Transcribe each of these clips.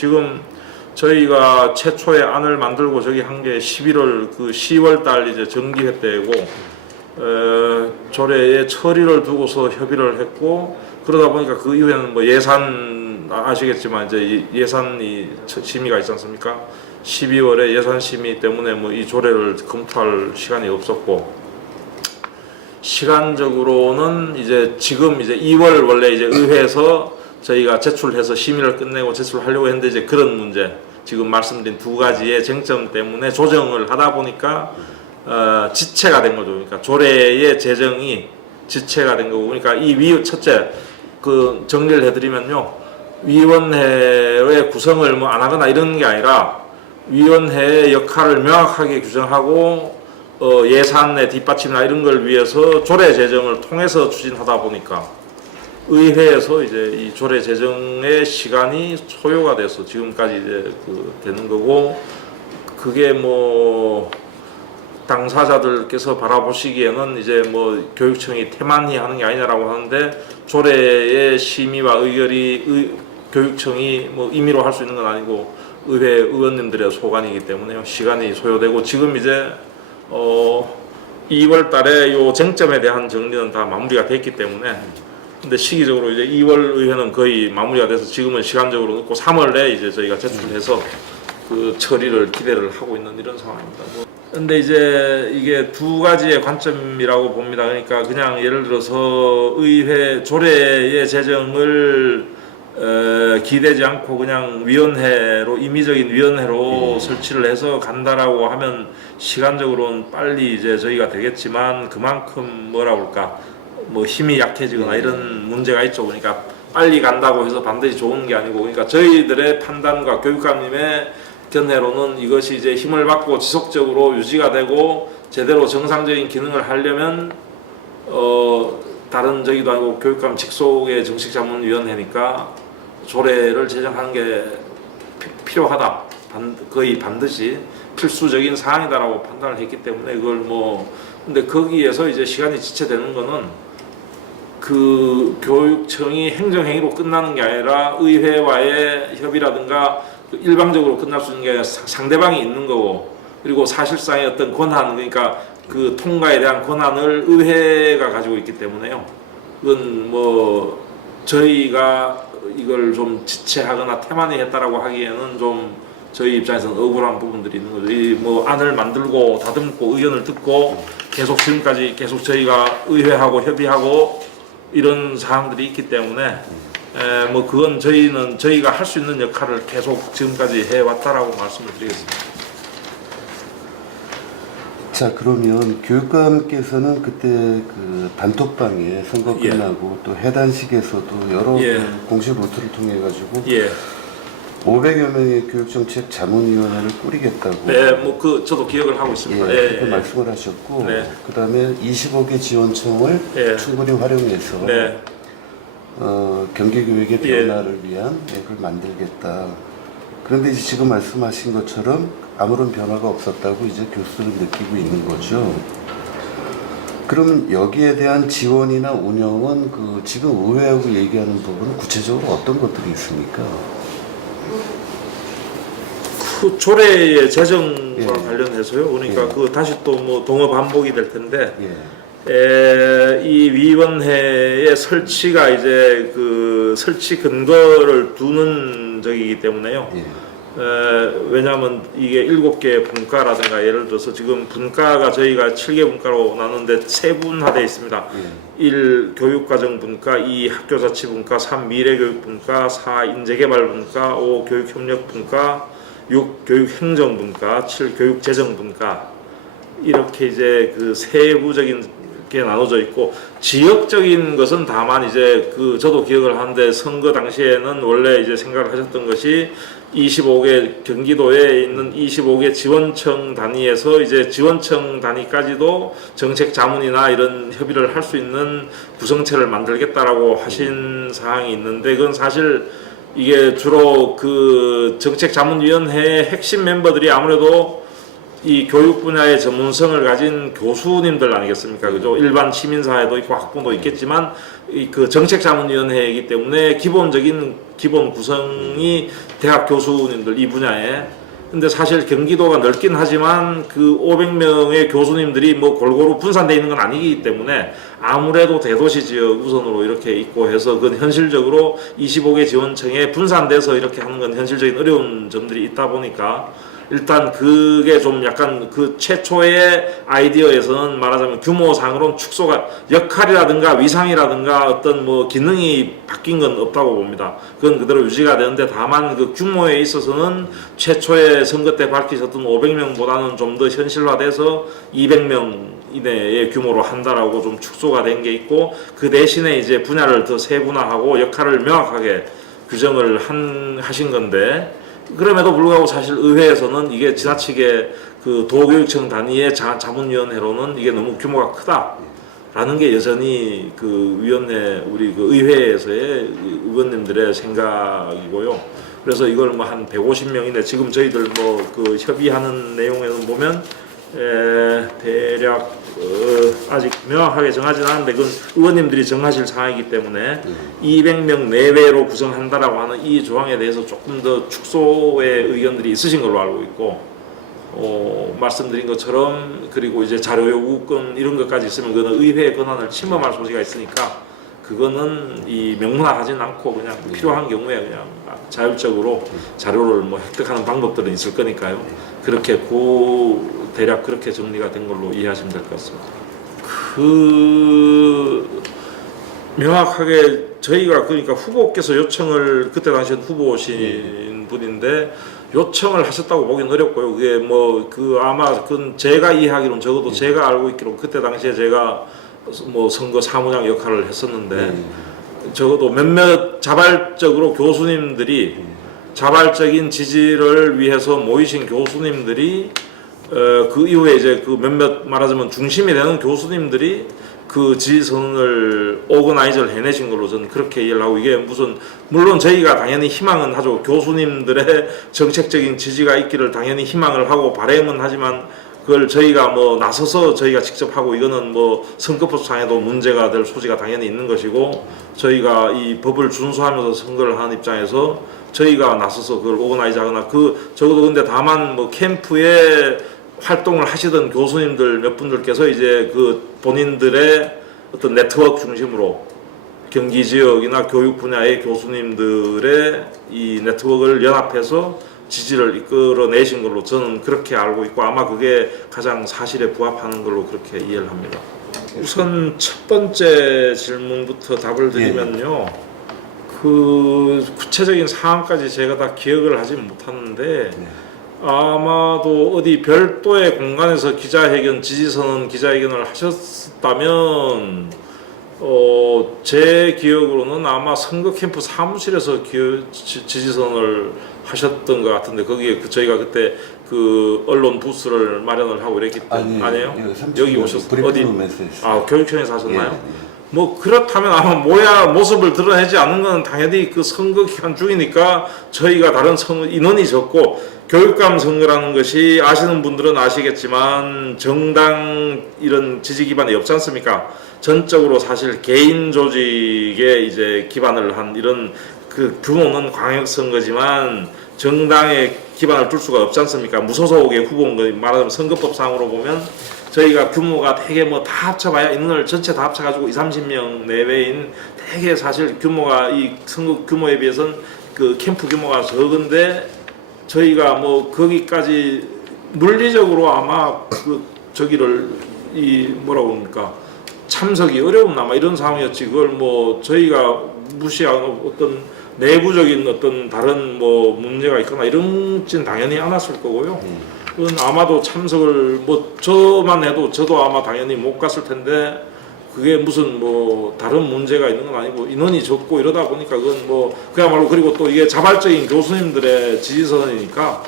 지금 저희가 최초의 안을 만들고 저기 한 게 11월 그 10월 달 이제 정기회 때고 어, 조례에 처리를 두고서 협의를 했고 그러다 보니까 그 이후에는 뭐 예산 아- 아시겠지만 이제 이 예산이 처- 심의가 있지 않습니까? 12월에 예산 심의 때문에 뭐 이 조례를 검토할 시간이 없었고 시간적으로는 이제 지금 이제 2월 원래 이제 의회에서 저희가 제출해서 심의를 끝내고 제출하려고 했는데 이제 그런 문제 지금 말씀드린 두 가지의 쟁점 때문에 조정을 하다 보니까 어, 지체가 된 거죠. 그러니까 조례의 제정이 지체가 된 거고 그러니까 이 위 첫째 그 정리를 해드리면요 위원회의 구성을 뭐 안 하거나 이런 게 아니라 위원회의 역할을 명확하게 규정하고 어, 예산의 뒷받침이나 이런 걸 위해서 조례 제정을 통해서 추진하다 보니까 의회에서 이제 이 조례 제정의 시간이 소요가 돼서 지금까지 이제 그 되는 거고 그게 뭐 당사자들께서 바라보시기에는 이제 뭐 교육청이 태만히 하는 게 아니냐라고 하는데 조례의 심의와 의결이 의, 교육청이 뭐 임의로 할 수 있는 건 아니고 의회 의원님들의 소관이기 때문에 시간이 소요되고 지금 이제 어 2월 달에 요 쟁점에 대한 정리는 다 마무리가 됐기 때문에 근데 시기적으로 이제 2월 의회는 거의 마무리가 돼서 지금은 시간적으로 없고 3월에 이제 저희가 제출해서 그 처리를 기대를 하고 있는 이런 상황입니다. 뭐 근데 이제 이게 두 가지의 관점이라고 봅니다. 그러니까 그냥 예를 들어서 의회 조례의 제정을 어, 기대지 않고 그냥 위원회로 임의적인 위원회로 설치를 해서 간다라고 하면 시간적으로는 빨리 이제 저희가 되겠지만 그만큼 뭐라 그럴까 뭐 힘이 약해지거나 이런 문제가 있죠. 그러니까 빨리 간다고 해서 반드시 좋은 게 아니고 그러니까 저희들의 판단과 교육감님의 견해로는 이것이 이제 힘을 받고 지속적으로 유지가 되고 제대로 정상적인 기능을 하려면 어 다른 저기도 아니고 교육감 직속의 정식 자문위원회니까 조례를 제정하는 게 피- 필요하다. 반, 거의 반드시 필수적인 사항이다라고 판단을 했기 때문에 그걸 뭐 근데 거기에서 이제 시간이 지체되는 거는 그 교육청이 행정행위로 끝나는 게 아니라 의회와의 협의라든가 그 일방적으로 끝날 수 있는 게 아니라 사- 상대방이 있는 거고 그리고 사실상의 어떤 권한 그러니까 그 통과에 대한 권한을 의회가 가지고 있기 때문에요. 그건 뭐 저희가 이걸 좀 지체하거나 태만히 했다라고 하기에는 좀 저희 입장에서는 억울한 부분들이 있는 거죠. 이 뭐 안을 만들고 다듬고 의견을 듣고 계속 지금까지 계속 저희가 의회하고 협의하고 이런 사항들이 있기 때문에 에, 뭐 그건 저희는 저희가 할 수 있는 역할을 계속 지금까지 해왔다라고 말씀을 드리겠습니다. 자 그러면 교육감께서는 그때 그 단톡방에 선거 예. 끝나고 또 해단식에서도 여러 예. 그 공식 루트를 통해 가지고 예, 500여 명의 교육정책 자문위원회를 꾸리겠다고 네, 뭐 그 저도 기억을 하고 예, 있습니다. 그렇게 예, 예. 말씀을 하셨고 네. 그다음에 25개 지원청을 예. 충분히 활용해서 네, 어, 경기교육의 예. 변화를 위한 앱을 만들겠다. 그런데 이제 지금 말씀하신 것처럼 아무런 변화가 없었다고 이제 교수들은 느끼고 있는 거죠. 그러면 여기에 대한 지원이나 운영은 그 지금 의회하고 얘기하는 부분은 구체적으로 어떤 것들이 있습니까? 그 조례의 제정과 예. 관련해서요. 그러니까 예. 그 다시 또 뭐 동어 반복이 될 텐데 예. 에, 이 위원회의 설치가 이제 그 설치 근거를 두는 적이기 때문에요. 예. 에, 왜냐하면 이게 일곱 개 분과라든가 예를 들어서 지금 분과가 저희가 7개 분과로 나누는데 세 분화되어 있습니다. 예. 1. 교육과정 분과 2. 학교자치 분과 3. 미래교육 분과 4. 인재개발 분과 5. 교육협력 분과 6. 교육행정 분과 7. 교육재정 분과 이렇게 이제 그 세부적인 게 나눠져 있고 지역적인 것은 다만 이제 그 저도 기억을 하는데 선거 당시에는 원래 이제 생각을 하셨던 것이 25개 경기도에 있는 25개 지원청 단위에서 이제 지원청 단위까지도 정책 자문이나 이런 협의를 할 수 있는 구성체를 만들겠다라고 하신 사항이 있는데 그건 사실 이게 주로 그 정책 자문위원회의 핵심 멤버들이 아무래도 이 교육 분야의 전문성을 가진 교수님들 아니겠습니까? 그죠? 일반 시민사회도 있고 학부도 있겠지만 이 그 정책자문위원회이기 때문에 기본적인 기본 구성이 대학 교수님들 이 분야에 근데 사실 경기도가 넓긴 하지만 그 500명의 교수님들이 뭐 골고루 분산되어 있는 건 아니기 때문에 아무래도 대도시 지역 우선으로 이렇게 있고 해서 그건 현실적으로 25개 지원청에 분산돼서 이렇게 하는 건 현실적인 어려운 점들이 있다 보니까 일단 그게 좀 약간 그 최초의 아이디어에서는 말하자면 규모상으로는 축소가 역할이라든가 위상이라든가 어떤 뭐 기능이 바뀐 건 없다고 봅니다. 그건 그대로 유지가 되는데 다만 그 규모에 있어서는 최초의 선거 때 밝히셨던 500명보다는 좀 더 현실화돼서 200명 이내의 규모로 한다라고 좀 축소가 된 게 있고 그 대신에 이제 분야를 더 세분화하고 역할을 명확하게 규정을 한 하신 건데 그럼에도 불구하고 사실 의회에서는 이게 지나치게 그 도교육청 단위의 자, 자문위원회로는 이게 너무 규모가 크다라는 게 여전히 그 위원회 우리 그 의회에서의 의원님들의 생각이고요. 그래서 이걸 뭐 한 150명인데 지금 저희들 뭐 그 협의하는 내용에는 보면 에, 대략 어, 아직 명확하게 정하지는 않은데 그건 의원님들이 정하실 사항이기 때문에 200명 내외로 구성한다라고 하는 이 조항에 대해서 조금 더 축소의 의견들이 있으신 걸로 알고 있고 어, 말씀드린 것처럼 그리고 이제 자료 요구권 이런 것까지 있으면 그거는 의회의 권한을 침범할 소지가 있으니까 그거는 이 명문화하진 않고 그냥 필요한 경우에 그냥 자율적으로 자료를 뭐 획득하는 방법들은 있을 거니까요. 그렇게 고 대략 그렇게 정리가 된 걸로 이해하시면 될 것 같습니다. 그 명확하게 저희가 그러니까 후보께서 요청을 그때 당시엔 후보신 분인데 요청을 하셨다고 보기는 어렵고요. 그게 뭐 그 아마 그건 제가 이해하기로는 적어도 제가 알고 있기로 그때 당시에 제가 뭐 선거 사무장 역할을 했었는데 적어도 몇몇 자발적으로 교수님들이 자발적인 지지를 위해서 모이신 교수님들이 어, 그 이후에 이제 그 몇몇 말하자면 중심이 되는 교수님들이 그 지지선을 오거나이저를 해내신 걸로 저는 그렇게 이해를 하고 이게 무슨 물론 저희가 당연히 희망은 하죠. 교수님들의 정책적인 지지가 있기를 당연히 희망을 하고 바램은 하지만 그걸 저희가 뭐 나서서 저희가 직접 하고 이거는 뭐 선거법상에도 문제가 될 소지가 당연히 있는 것이고 저희가 이 법을 준수하면서 선거를 하는 입장에서 저희가 나서서 그걸 오거나이즈하거나 그 적어도 근데 다만 뭐 캠프에 활동을 하시던 교수님들 몇 분들께서 이제 그 본인들의 어떤 네트워크 중심으로 경기 지역이나 교육 분야의 교수님들의 이 네트워크를 연합해서 지지를 이끌어내신 걸로 저는 그렇게 알고 있고 아마 그게 가장 사실에 부합하는 걸로 그렇게 이해를 합니다. 우선 첫 번째 질문부터 답을 드리면요. 그 구체적인 상황까지 제가 다 기억을 하진 못하는데 아마도 어디 별도의 공간에서 기자회견 지지선언 기자회견을 하셨다면 어, 제 기억으로는 아마 선거 캠프 사무실에서 기어, 지, 지지선을 하셨던 것 같은데 거기에 그 저희가 그때 그 언론 부스를 마련을 하고 이랬기 때문에 아니에요? 여기 오셨 어디? 브리핑룸에서 했어요. 아 교육청에서 하셨나요? 예, 예. 뭐 그렇다면 아마 모야 모습을 드러내지 않는 건 당연히 그 선거 기간 중이니까 저희가 다른 선거 인원이 적고 교육감 선거라는 것이 아시는 분들은 아시겠지만 정당 이런 지지 기반이 없지 않습니까? 전적으로 사실 개인 조직에 이제 기반을 한 이런 그 규모는 광역 선거지만 정당에 기반을 둘 수가 없지 않습니까? 무소속의 후보인 거 말하자면 선거법상으로 보면 저희가 규모가 되게 뭐 다 합쳐봐야 인원을 전체 다 합쳐가지고 2, 30명 내외인 되게 사실 규모가 이 선거 규모에 비해서는 그 캠프 규모가 적은데 저희가 뭐 거기까지 물리적으로 아마 그 저기를 이 뭐라고 합니까? 참석이 어려운 아마 이런 상황이었지. 그걸 뭐 저희가 무시하고 어떤 내부적인 어떤 다른 뭐 문제가 있거나 이런진 당연히 않았을 거고요. 그건 아마도 참석을 뭐 저만 해도 저도 아마 당연히 못 갔을 텐데 그게 무슨 뭐 다른 문제가 있는 건 아니고 인원이 적고 이러다 보니까 그건 뭐 그야말로 그리고 또 이게 자발적인 교수님들의 지지선이니까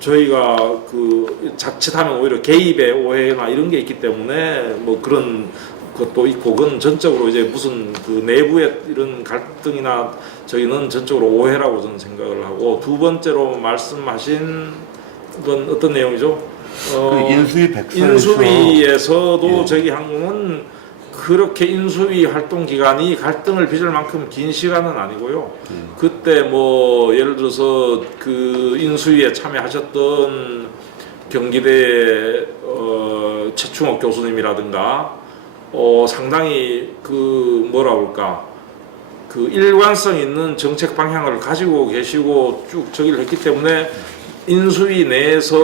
저희가 그 자칫하면 오히려 개입의 오해나 이런 게 있기 때문에 뭐 그런 것도 있고 그건 전적으로 이제 무슨 그 내부의 이런 갈등이나 저희는 전적으로 오해라고 저는 생각을 하고 두 번째로 말씀하신 건 어떤 내용이죠? 어, 그 인수위 백서에서 인수위에서도 예. 저기 한국은 그렇게 인수위 활동 기간이 갈등을 빚을 만큼 긴 시간은 아니고요. 음. 그때 뭐 예를 들어서 그 인수위에 참여하셨던 경기대 어, 최충옥 교수님이라든가 어, 상당히 그 뭐라 그럴까 그 일관성 있는 정책 방향을 가지고 계시고 쭉 저기를 했기 때문에 인수위 내에서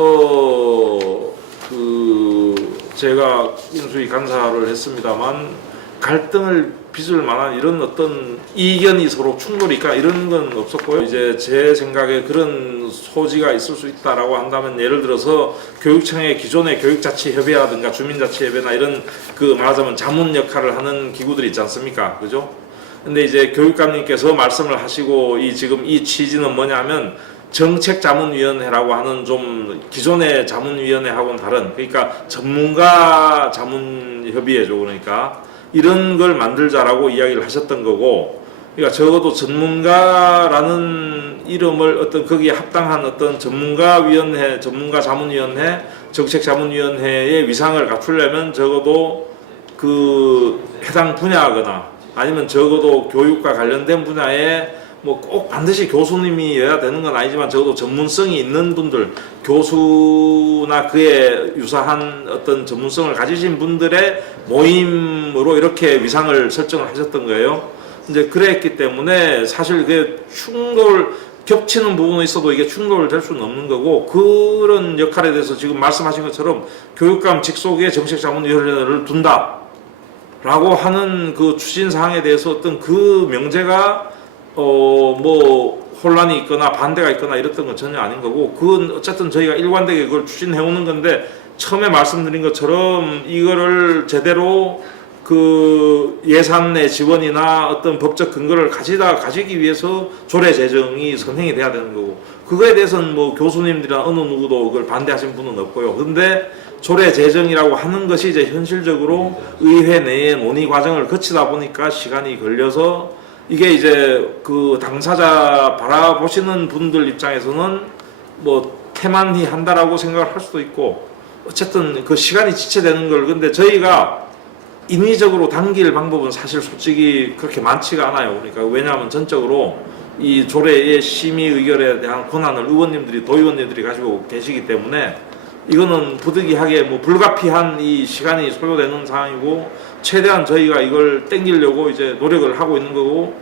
그 제가 인수위 간사를 했습니다만 갈등을 빚을 만한 이런 어떤 이견이 서로 충돌이 있거나 이런 건 없었고요. 이제 제 생각에 그런 소지가 있을 수 있다라고 한다면 예를 들어서 교육청의 기존의 교육자치협의라든가 주민자치협의나 이런 그 말하자면 자문 역할을 하는 기구들이 있지 않습니까? 그죠? 근데 이제 교육감님께서 말씀을 하시고 이 지금 이 취지는 뭐냐면 정책 자문위원회라고 하는 좀 기존의 자문위원회하고는 다른 그러니까 전문가 자문협의회죠 그러니까. 이런 걸 만들자라고 이야기를 하셨던 거고 그러니까 적어도 전문가라는 이름을 어떤 거기에 합당한 어떤 전문가 위원회 전문가 자문위원회 정책 자문위원회의 위상을 갖추려면 적어도 그 해당 분야거나 아니면 적어도 교육과 관련된 분야에 뭐 꼭 반드시 교수님이어야 되는 건 아니지만 적어도 전문성이 있는 분들 교수나 그에 유사한 어떤 전문성을 가지신 분들의 모임으로 이렇게 위상을 설정을 하셨던 거예요. 이제 그랬기 때문에 사실 그 충돌 겹치는 부분은 있어도 이게 충돌을 될 수는 없는 거고 그런 역할에 대해서 지금 말씀하신 것처럼 교육감 직속에 정책 자문위원회를 둔다. 라고 하는 그 추진 사항에 대해서 어떤 그 명제가 어 뭐 혼란이 있거나 반대가 있거나 이랬던 건 전혀 아닌 거고 그건 어쨌든 저희가 일관되게 그걸 추진해 오는 건데 처음에 말씀드린 것처럼 이거를 제대로 그 예산의 지원이나 어떤 법적 근거를 가지다 가지기 위해서 조례 제정이 선행이 돼야 되는 거고 그거에 대해서는 뭐 교수님들이나 어느 누구도 그걸 반대하신 분은 없고요. 근데 조례 제정이라고 하는 것이 이제 현실적으로 의회 내에 논의 과정을 거치다 보니까 시간이 걸려서 이게 이제 그 당사자 바라보시는 분들 입장에서는 뭐 태만히 한다라고 생각을 할 수도 있고 어쨌든 그 시간이 지체되는 걸 근데 저희가 인위적으로 당길 방법은 사실 솔직히 그렇게 많지가 않아요. 그러니까 왜냐하면 전적으로 이 조례의 심의 의결에 대한 권한을 의원님들이 도의원님들이 가지고 계시기 때문에 이거는 부득이하게 뭐 불가피한 이 시간이 소요되는 상황이고 최대한 저희가 이걸 땡기려고 이제 노력을 하고 있는 거고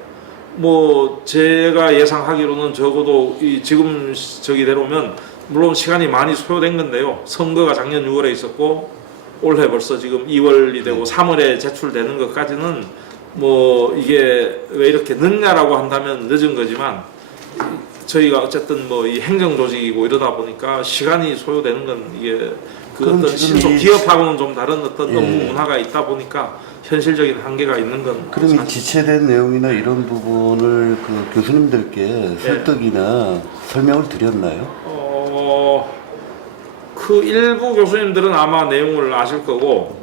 뭐 제가 예상하기로는 적어도 이 지금 저기대로면 물론 시간이 많이 소요된 건데요. 선거가 작년 6월에 있었고 올해 벌써 지금 2월이 되고 3월에 제출되는 것까지는 뭐 이게 왜 이렇게 늦냐라고 한다면 늦은 거지만 저희가 어쨌든 뭐 이 행정 조직이고 이러다 보니까 시간이 소요되는 건 이게 그 그럼 어떤 지금 신속 이- 기업하고는 좀 다른 어떤 예. 업무 문화가 있다 보니까 현실적인 한계가 있는 건 그럼 이 사실- 지체된 내용이나 이런 부분을 그 교수님들께 설득이나 설명을 드렸나요? 어, 그 일부 교수님들은 아마 내용을 아실 거고,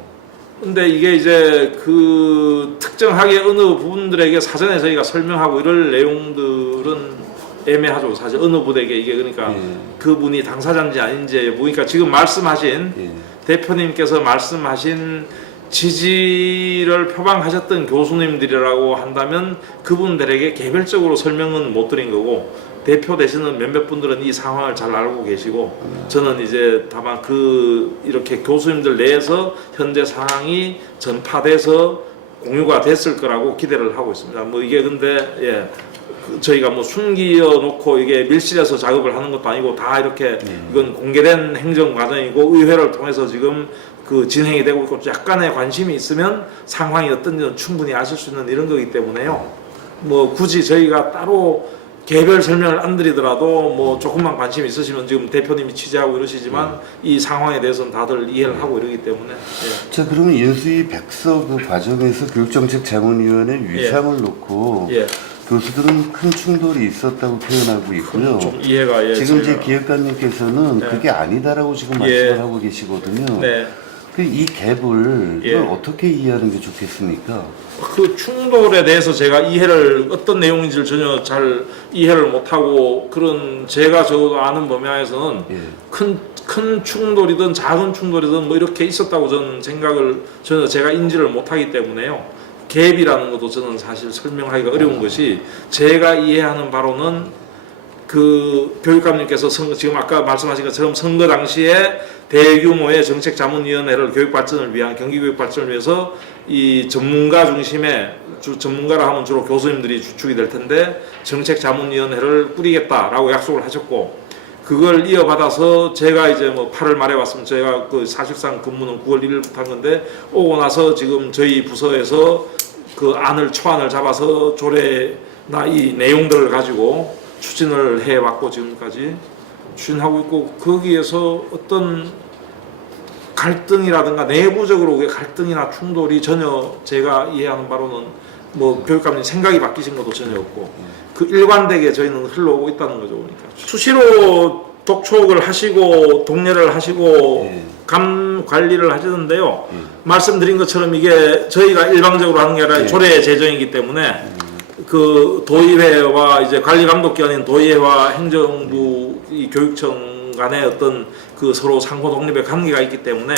근데 이게 이제 그 특정하게 어느 부분들에게 사전에 저희가 설명하고 이럴 내용들은 애매하죠. 사실 어느 분에게 이게 그러니까 예. 그분이 당사자인지 아닌지 보니까 지금 말씀하신 예. 대표님께서 말씀하신 지지를 표방하셨던 교수님들이라고 한다면 그분들에게 개별적으로 설명은 못 드린 거고 대표 되시는 몇몇 분들은 이 상황을 잘 알고 계시고 저는 이제 다만 그 이렇게 교수님들 내에서 현재 상황이 전파돼서 공유가 됐을 거라고 기대를 하고 있습니다. 뭐 이게 근데 예. 그 저희가 뭐 숨기어 놓고 이게 밀실에서 작업을 하는 것도 아니고 다 이렇게 이건 공개된 행정 과정이고 의회를 통해서 지금 그 진행이 되고 있고 약간의 관심이 있으면 상황이 어떤지는 충분히 아실 수 있는 이런 거기 때문에요. 뭐 굳이 저희가 따로 개별 설명을 안 드리더라도 뭐 조금만 관심 있으시면 지금 대표님이 취재하고 이러시지만 이 상황에 대해서는 다들 이해를 하고 이러기 때문에 예. 자 그러면 인수위 백서 그 과정에서 교육정책 자문위원회 위상을 놓고 예. 교수들은 큰 충돌이 있었다고 표현하고 있고요. 좀 이해가 예. 지금 이제 저희가- 기획관님께서는 네. 그게 아니다라고 지금 예. 말씀을 하고 계시거든요. 네. 그 이 갭을 예. 이걸 어떻게 이해하는 게 좋겠습니까? 그 충돌에 대해서 제가 이해를 어떤 내용인지를 전혀 잘 이해를 못하고 그런 제가 저 아는 범위에서는 예. 큰 큰 충돌이든 작은 충돌이든 뭐 이렇게 있었다고 저는 생각을 전혀 제가 인지를 못하기 때문에요. 갭이라는 것도 저는 사실 설명하기가 어려운 것이 제가 이해하는 바로는 그 교육감님께서 선거, 지금 아까 말씀하신 것처럼 선거 당시에 대규모의 정책 자문위원회를 교육 발전을 위한 경기 교육 발전을 위해서 이 전문가 중심의 주, 전문가라 하면 주로 교수님들이 주축이 될 텐데 정책 자문위원회를 꾸리겠다라고 약속을 하셨고 그걸 이어받아서 제가 이제 뭐 8월 말에 왔으면 제가 그 사실상 근무는 9월 1일부터 한 건데 오고 나서 지금 저희 부서에서 그 안을 초안을 잡아서 조례나 이 내용들을 가지고 추진을 해왔고 지금까지 추진하고 있고 거기에서 어떤 갈등이라든가 내부적으로 갈등이나 충돌이 전혀 제가 이해하는 바로는 뭐 교육감님 생각이 바뀌신 것도 전혀 없고 그 일관되게 저희는 흘러오고 있다는 거죠 그러니까 수시로 독촉을 하시고 동료를 하시고 예. 감 관리를 하시는데요 예. 말씀드린 것처럼 이게 저희가 일방적으로 하는 게 아니라 예. 조례 제정이기 때문에 그 도의회와 이제 관리 감독기관인 도의회와 행정부 이 교육청 간의 어떤 그 서로 상호 독립의 관계가 있기 때문에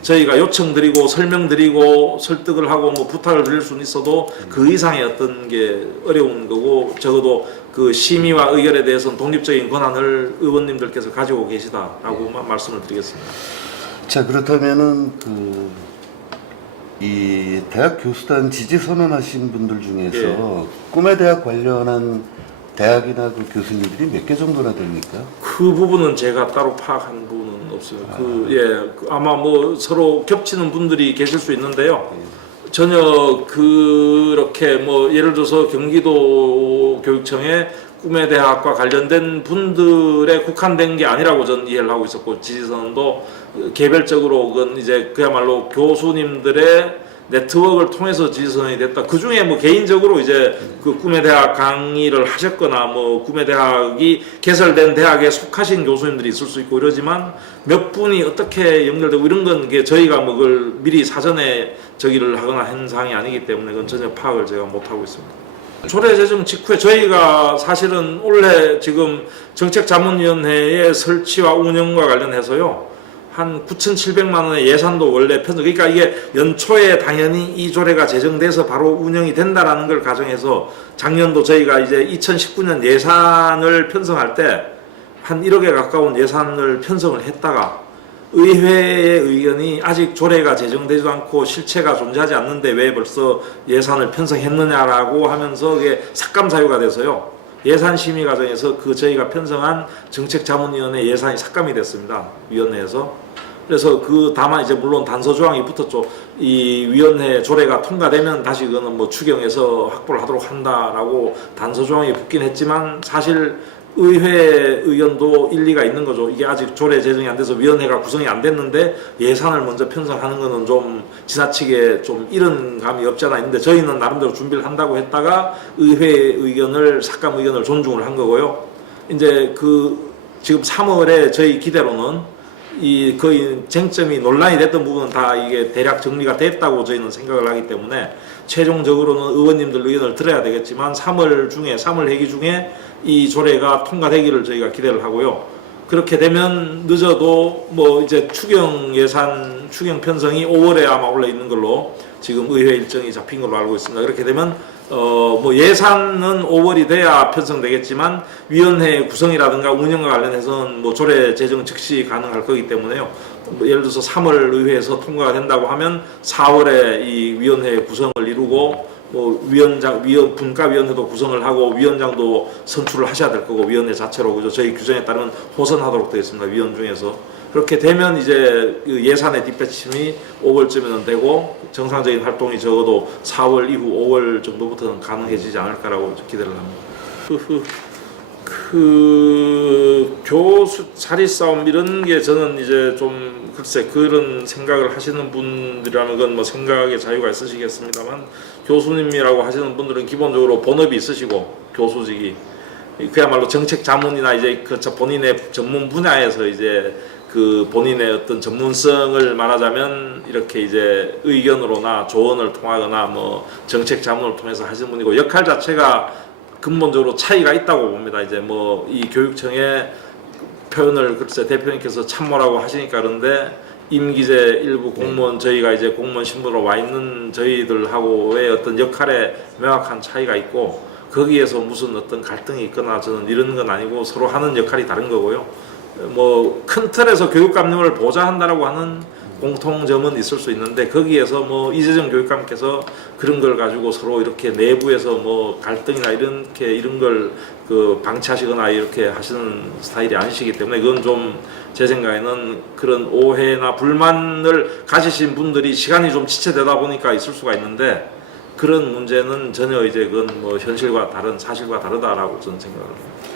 저희가 요청드리고 설명드리고 설득을 하고 뭐 부탁을 드릴 수는 있어도 그 이상의 어떤 게 어려운 거고 적어도 그 심의와 의결에 대해서는 독립적인 권한을 의원님들께서 가지고 계시다라고만 말씀을 드리겠습니다. 자 그렇다면은 그 이 대학 교수단 지지 선언하신 분들 중에서 예. 꿈의 대학 관련한 대학이나 그 교수님들이 몇 개 정도나 됩니까? 그 부분은 제가 따로 파악한 부분은 없어요. 그, 예, 그 아마 뭐 서로 겹치는 분들이 계실 수 있는데요. 전혀 그렇게 뭐 예를 들어서 경기도 교육청의 꿈의 대학과 관련된 분들에 국한된 게 아니라고 저는 이해를 하고 있었고 지지선도 개별적으로 그건 이제 그야말로 교수님들의 네트워크를 통해서 지지선이 됐다. 그 중에 뭐 개인적으로 이제 그 꿈의 대학 강의를 하셨거나 뭐 꿈의 대학이 개설된 대학에 속하신 교수님들이 있을 수 있고 이러지만 몇 분이 어떻게 연결되고 이런 건 이게 저희가 뭐 그걸 미리 사전에 저기를 하거나 한 사항이 아니기 때문에 그건 전혀 파악을 제가 못 하고 있습니다. 조례 제정 직후에 저희가 사실은 올해 지금 정책자문위원회의 설치와 운영과 관련해서요. 한 9,700만 원의 예산도 원래 편성. 그러니까 이게 연초에 당연히 이 조례가 제정돼서 바로 운영이 된다라는 걸 가정해서 작년도 저희가 이제 2019년 예산을 편성할 때 한 1억에 가까운 예산을 편성을 했다가 의회의 의견이 아직 조례가 제정되지도 않고 실체가 존재하지 않는데 왜 벌써 예산을 편성했느냐라고 하면서 이게 삭감 사유가 돼서요. 예산 심의 과정에서 그 저희가 편성한 정책자문위원회 예산이 삭감이 됐습니다. 위원회에서. 그래서 그 다만 이제 물론 단서 조항이 붙었죠. 이 위원회 조례가 통과되면 다시 그거는 뭐 추경해서 확보를 하도록 한다라고 단서 조항이 붙긴 했지만 사실 의회 의견도 일리가 있는 거죠. 이게 아직 조례 제정이 안 돼서 위원회가 구성이 안 됐는데 예산을 먼저 편성하는 거는 좀 지나치게 좀 이른 감이 없지 않아 있는데 저희는 나름대로 준비를 한다고 했다가 의회 의견을 삭감 의견을 존중을 한 거고요. 이제 그 지금 3월에 저희 기대로는 이 거의 쟁점이 논란이 됐던 부분은 다 이게 대략 정리가 됐다고 저희는 생각을 하기 때문에 최종적으로는 의원님들 의견을 들어야 되겠지만 3월 중에 3월 회기 중에 이 조례가 통과되기를 저희가 기대를 하고요. 그렇게 되면 늦어도 뭐 이제 추경 예산 추경 편성이 5월에 아마 올라 있는 걸로 지금 의회 일정이 잡힌 걸로 알고 있습니다. 그렇게 되면 어 뭐 예산은 5월이 돼야 편성되겠지만 위원회 구성이라든가 운영과 관련해서는 뭐 조례 제정 즉시 가능할 거기 때문에요. 뭐 예를 들어서 3월 의회에서 통과가 된다고 하면 4월에 이 위원회 구성을 이루고 뭐 위원장 위원 분과위원회도 구성을 하고 위원장도 선출을 하셔야 될 거고 위원회 자체로 그죠? 저희 규정에 따르면 호선하도록 되어 있습니다 위원 중에서. 그렇게 되면 이제 그 예산의 뒷받침이 5월쯤에는 되고 정상적인 활동이 적어도 4월 이후 5월 정도부터는 가능해지지 않을까라고 기대를 합니다. 그 교수 자리 싸움 이런 게 저는 이제 좀 글쎄 그런 생각을 하시는 분들이라면 그건 뭐 생각의 자유가 있으시겠습니다만 교수님이라고 하시는 분들은 기본적으로 본업이 있으시고 교수직이 그야말로 정책 자문이나 이제 그저 본인의 전문 분야에서 이제 그 본인의 어떤 전문성을 말하자면 이렇게 이제 의견으로나 조언을 통하거나 뭐 정책 자문을 통해서 하시는 분이고 역할 자체가 근본적으로 차이가 있다고 봅니다. 이제 뭐 이 교육청의 표현을 글쎄 대표님께서 참모라고 하시니까 그런데 임기제 일부 공무원 저희가 이제 공무원 신분으로 와 있는 저희들하고의 어떤 역할에 명확한 차이가 있고 거기에서 무슨 어떤 갈등이 있거나 저는 이런 건 아니고 서로 하는 역할이 다른 거고요. 뭐 큰 틀에서 교육감님을 보좌한다라고 하는 공통점은 있을 수 있는데 거기에서 뭐 이재정 교육감께서 그런 걸 가지고 서로 이렇게 내부에서 뭐 갈등이나 이렇게 이런 걸 그 방치하시거나 이렇게 하시는 스타일이 아니시기 때문에 그건 좀 제 생각에는 그런 오해나 불만을 가지신 분들이 시간이 좀 지체되다 보니까 있을 수가 있는데 그런 문제는 전혀 이제 그건 뭐 현실과 다른 사실과 다르다라고 저는 생각합니다.